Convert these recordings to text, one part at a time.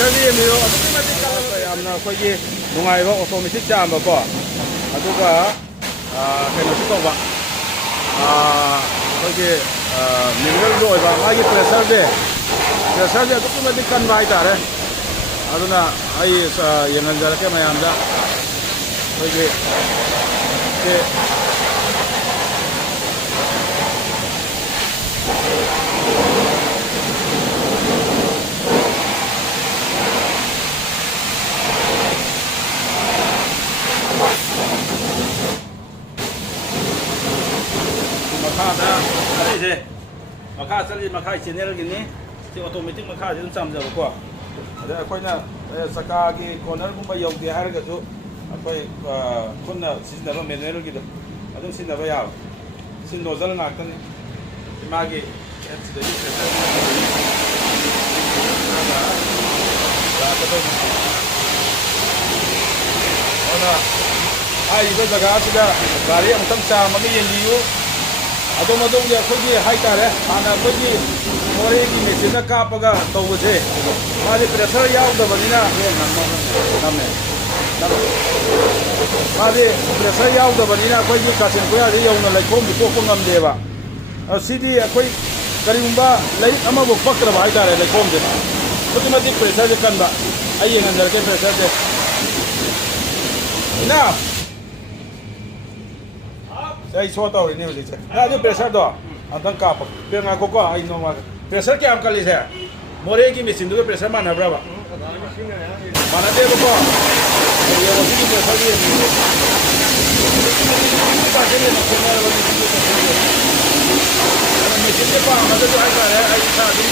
ꯄ꯭ꯔꯦꯁꯔꯗꯤ ꯌꯦꯡꯕꯤꯌꯨ ꯑꯗꯨꯛꯀꯤ ꯃꯇꯤꯛ ꯀꯜꯂꯕ ꯌꯥꯝꯅ ꯑꯩꯈꯣꯏꯒꯤ ꯅꯨꯡꯉꯥꯏꯕ ꯑꯣꯇꯣꯃꯦꯇꯤꯛ ꯆꯥꯝꯕꯀꯣ ꯑꯗꯨꯒ ꯀꯩꯅꯣꯁꯨ ꯇꯧꯕ ꯑꯩꯈꯣꯏꯒꯤ ꯃꯤꯅꯔꯦꯜꯒꯤ ꯑꯣꯏꯕ ꯃꯥꯒꯤ ꯄ꯭ꯔꯦꯁꯔꯁꯦ ꯑꯗꯨꯛꯀꯤ ꯃꯇꯤꯛ ꯀꯟꯕ ꯍꯥꯏꯇꯥꯔꯦ ꯑꯗꯨꯅ ꯑꯩ ꯌꯦꯡꯍꯟꯖꯔꯛꯀꯦ ꯃꯌꯥꯝꯗ ꯑꯩꯈꯣꯏꯒꯤ makada ase makha chali makha channel gini ti automatic makha dum chamjaba ko ada akoina saka gi corner gumba yogde harga su akoi kunna siznaba manual gi do adum siznaba ya sin nozzle ngaktan magi accident ona ai ba jaga sida gari amtam cham ami yendiyu ꯑꯗꯣꯝ ꯑꯗꯣꯝꯒꯤ ꯑꯩꯈꯣꯏꯒꯤ ꯍꯥꯏꯇꯥꯔꯦ ꯍꯥꯟꯅ ꯑꯩꯈꯣꯏꯒꯤ ꯃꯣꯔꯦꯒꯤ ꯃꯦꯆꯤꯟꯅ ꯀꯥꯞꯄꯒ ꯇꯧꯕꯁꯦ ꯃꯥꯗꯤ ꯄ꯭ꯔꯦꯁꯔ ꯌꯥꯎꯗꯕꯅꯤꯅ ꯅꯝꯃꯦ ꯃꯥꯗꯤ ꯄ꯭ꯔꯦꯁꯔ ꯌꯥꯎꯗꯕꯅꯤꯅ ꯑꯩꯈꯣꯏꯒꯤ ꯀꯥꯆꯤꯟ ꯀꯣꯌꯥꯗ ꯌꯧꯅ ꯂꯩꯈꯣꯝꯗꯤ ꯄꯣꯛꯄ ꯉꯝꯗꯦꯕ ꯁꯤꯗꯤ ꯑꯩꯈꯣꯏ ꯀꯔꯤꯒꯨꯝꯕ ꯂꯩꯔꯤꯛ ꯑꯃꯐꯥꯎ ꯄꯛꯇ꯭ꯔꯕ ꯍꯥꯏꯇꯥꯔꯦ ꯂꯩꯈꯣꯝꯁꯦ ꯑꯗꯨꯛꯀꯤ ꯃꯇꯤꯛ ꯄ꯭ꯔꯦꯁꯔꯁꯦ ꯀꯟꯕ ꯑꯩ ꯌꯦꯡꯍꯟꯖꯔꯛꯀꯦ ꯄ꯭ꯔꯦꯁꯔꯁꯦ ꯏꯅꯥ saya show tahu ini boleh cek. Nah, itu pressure tu, antang kapak. Biar ngaku kok, ini normal. Pressure kya am kali saya? More ki mesin tu pressure mana berapa? Mana dia kok? Ya masih di pressure dia. Kita jadi nak kena lagi tu. Kalau mesin dia paham, ada tu ada ya, ada tadi.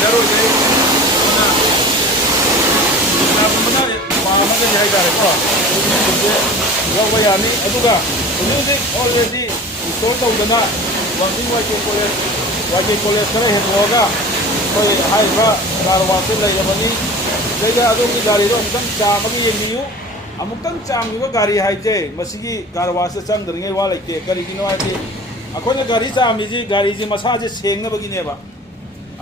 Baru jadi mana? Mana paham ada dia ada kok. Yang bayani, itu dah. Music already installed tawdana working YK college kare hedroga koi haiba garwase laybani jega adogi gari ro amtang chamagi yengiyu amutang chamgiba gari haite masigi garwase chamdringe wala ke gari gino ati akoina gari chamiji gari ji masaje sengnabagi neba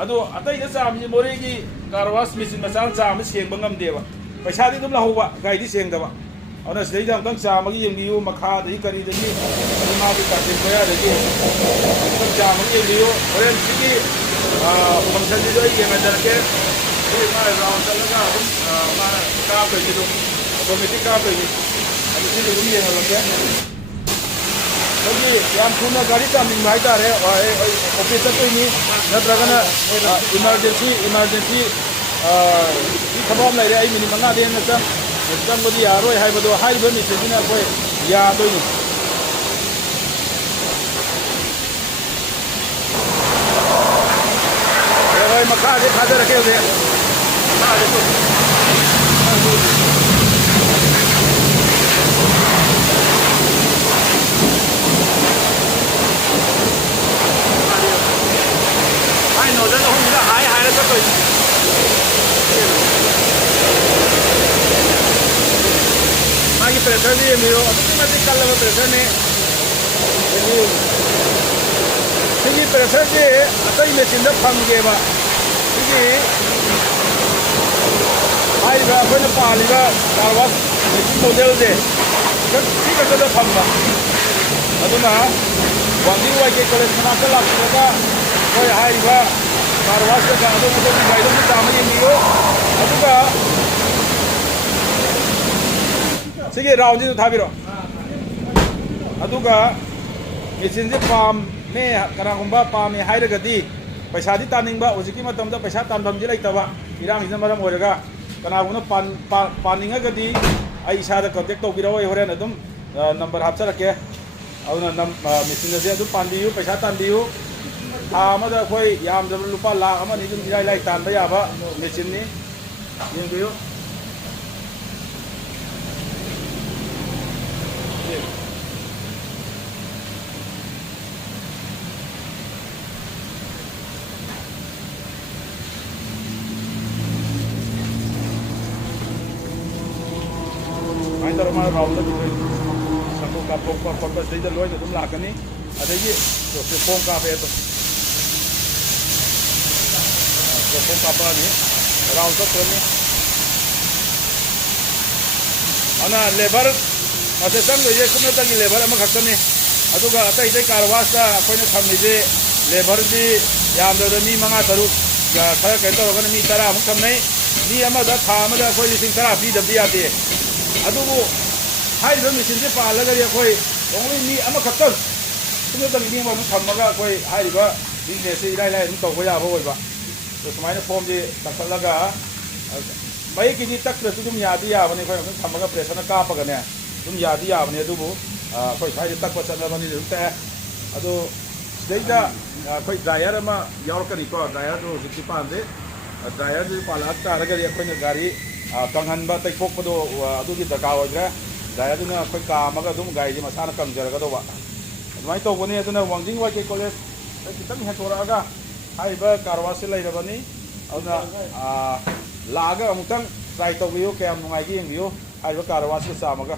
ado atai da chamji moregi garwas misin masang cham sengba ngamdeba paisa di dum lahuba gari di sengdaba और सही जब तक चामगी यंगियो मखा दही करी दही माँ भी काटे कोया दही तक चामगी यंगियो और इनकी फंक्शन जो है ये मैं जरके ये माँ राउंड चलेगा हम माँ काम करके तो ऑटोमेटिक काम करके अब इसी लिए ये है लोग क्योंकि यार पुना गाड़ी चामिंग भाई तार है ऑफिस तक नहीं न प्रगना इमरजेंसी खबर ले रहे हैं मिनी मंगा दें ना ꯆꯪꯕꯗꯤ ꯌꯥꯔꯣꯏ ꯍꯥꯏꯕꯗꯣ ꯍꯥꯏꯔꯤꯕ ꯃꯦꯆꯤꯟꯁꯤꯅ ꯑꯩꯈꯣꯏ ꯌꯥꯗꯣꯏꯅꯤ ꯍꯣꯏ ꯃꯈꯥꯁꯦ ꯊꯥꯖꯔꯛꯀꯦ ꯍꯧꯖꯤꯛ ꯍꯥꯏ ꯅꯣꯖꯟ ꯑꯍꯨꯝꯁꯤꯗ ꯍꯥꯏꯔ ꯆꯠꯇꯣꯏꯅꯤ मागी प्रेशर भी मेरो अभी मत कल प्रेशर ने सिगी प्रेशर से अतई मेचिन फंगेबा सिगी हाइबा अखोना पालिबा कारवास मेचिन मॉडल से सी खतदा फंगबा अदुना वांगी वाइके कॉलेज मनाक लाखगा कोई हाइबा कारवास का अदु गाइड तामनि नियो अदुगा सिगे राउंड जी थाबिरो अदुगा मेचिन से पाम ने कनागुंबा पाम हाइरगदी पैसा दी तानिंगबा उजिकी मतमदा पैसा तानबम जी लेतबा इराम इना मरम ओरगा कनागुना पानिंगगदी आई इसादा कांटेक्ट तौबिरो होरेन अदुम नंबर हापचरके अदुना मेचिन से अदु पानबियु पैसा तानबियु आमदा कोई याम जब रुपा लाख अमा नि दुम इराई लाई तानबा याबा मेचिन नि येंबियु माइंडर हमारा राउंड जो सबको का फोकस दे दे लोय तो तुम लाकनी अदगी जो से फोन का पे तो फोन का पानी राउंड चꯠखनी अना लेबर असे चंगोजे सुनतंगी लेबर अमखक्तनी अदुगा अतै अतै कारवासता अखोइना थम्मिजे लेबरदी यामददा मी मंगा तरुक खरा कई तौरगना मी 10 अमुक थम्नै मी अमदा था अमदा अखोइ लिसिंग 10 पीदबदी यादे अदुबु हाइबा मिसिनसे पालगदि अखोइ ओंली मी अमखक्तन सुनतंगी मी अमuk थम्मगा अखोइ हाइबा बिजनेस इलाइ लाइ अदुम तौबा याबा ओइबा तो सुमाइना फॉर्म दि तखलगा मई की तक तुम यादी याबने अखोइ थम्मगा प्रेसरना कापगने तुम यादी याबने अदुबु अखोइ साइ तक चनबनि रुते अदु सिदैदा अखोइ ड्रायर अमा यावरकनिको ड्रायर दो जिति पांदे ड्रायर दि पालाक तारगदि अखोइना गाड़ी कंगनबा तैथोकपदो अदुगि दरकार ओइद्रे ड्रायर दुना अखोइ कामगा अदुम गाड़ी मसाना कंजरगदोबा अदुमाइ तौबने अदुना वांजिंग वाइके कॉलेज खितंग हेतोरागा हाइबा कारवासे लैरबनि अदुना लागा अमुतंग ट्राई तौबियो कयम नुंगाइगे यंबियो हाइबा कारवासे चामगा